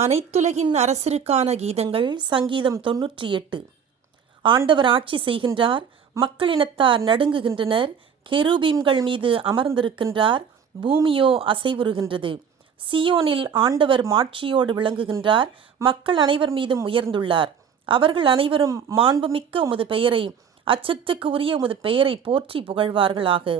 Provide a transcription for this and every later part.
அனைத்துலகின் அரசருக்கான கீதங்கள் சங்கீதம் 98. ஆண்டவர் ஆட்சி செய்கின்றார், மக்களினத்தார் நடுங்குகின்றனர். கெரூபீம்கள் மீது அமர்ந்திருக்கின்றார், பூமியோ அசைவுறுகின்றது. சியோனில் ஆண்டவர் மாட்சியோடு விளங்குகின்றார், மக்கள் அனைவர் மீதும் உயர்ந்துள்ளார். அவர்கள் அனைவரும் மாண்புமிக்க உமது பெயரை, அச்சத்துக்கு உரிய உமது பெயரை போற்றி புகழ்வார்களாக.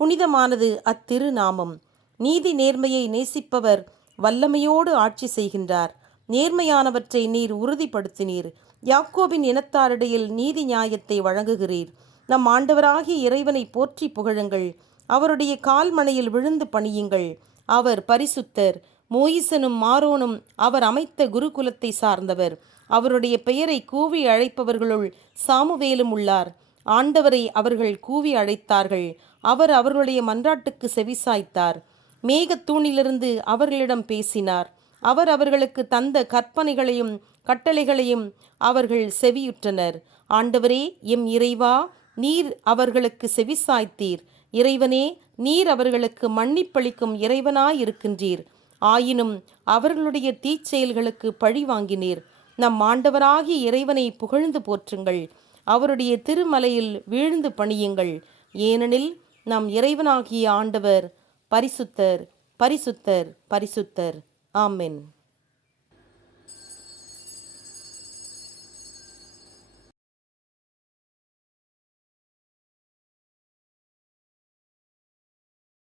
புனிதமானது அத்திருநாமம். நீதி நேர்மையை நேசிப்பவர் வல்லமையோடு ஆட்சி செய்கின்றார். நேர்மையானவற்றை நீர் உறுதிப்படுத்தினீர். யாக்கோபின் இனத்தாரிடையில் நீதி நியாயத்தை வழங்குகிறீர். நம் ஆண்டவராகிய இறைவனை போற்றி புகழுங்கள். அவருடைய கால்மணையில் விழுந்து பணியுங்கள். அவர் பரிசுத்தர். மோயிசனும் மாரோனும் அவர் அமைத்த குருகுலத்தை சார்ந்தவர். அவருடைய பெயரை கூவி அழைப்பவர்களுள் சாமுவேலும் உள்ளார். ஆண்டவரை அவர்கள் கூவி அழைத்தார்கள். அவர் அவர்களுடைய மன்றாட்டுக்கு செவிசாய்த்தார். மேகத்தூணிலிருந்து அவர்களிடம் பேசினார். அவர் அவர்களுக்கு தந்த கற்பனைகளையும் கட்டளைகளையும் அவர்கள் செவியுற்றனர். ஆண்டவரே, எம் இறைவா, நீர் அவர்களுக்கு செவிசாய்த்தீர். இறைவனே, நீர் அவர்களுக்கு மன்னிப்பளிக்கும் இறைவனாயிருக்கின்றீர். ஆயினும் அவர்களுடைய தீச்செயல்களுக்கு பழி வாங்கினீர். நம் ஆண்டவராகிய இறைவனை புகழ்ந்து போற்றுங்கள். அவருடைய திருமலையில் வீழ்ந்து பணியுங்கள். ஏனெனில் நம் இறைவனாகிய ஆண்டவர் பரிசுத்தர், பரிசுத்தர், பரிசுத்தர். ஆமென்.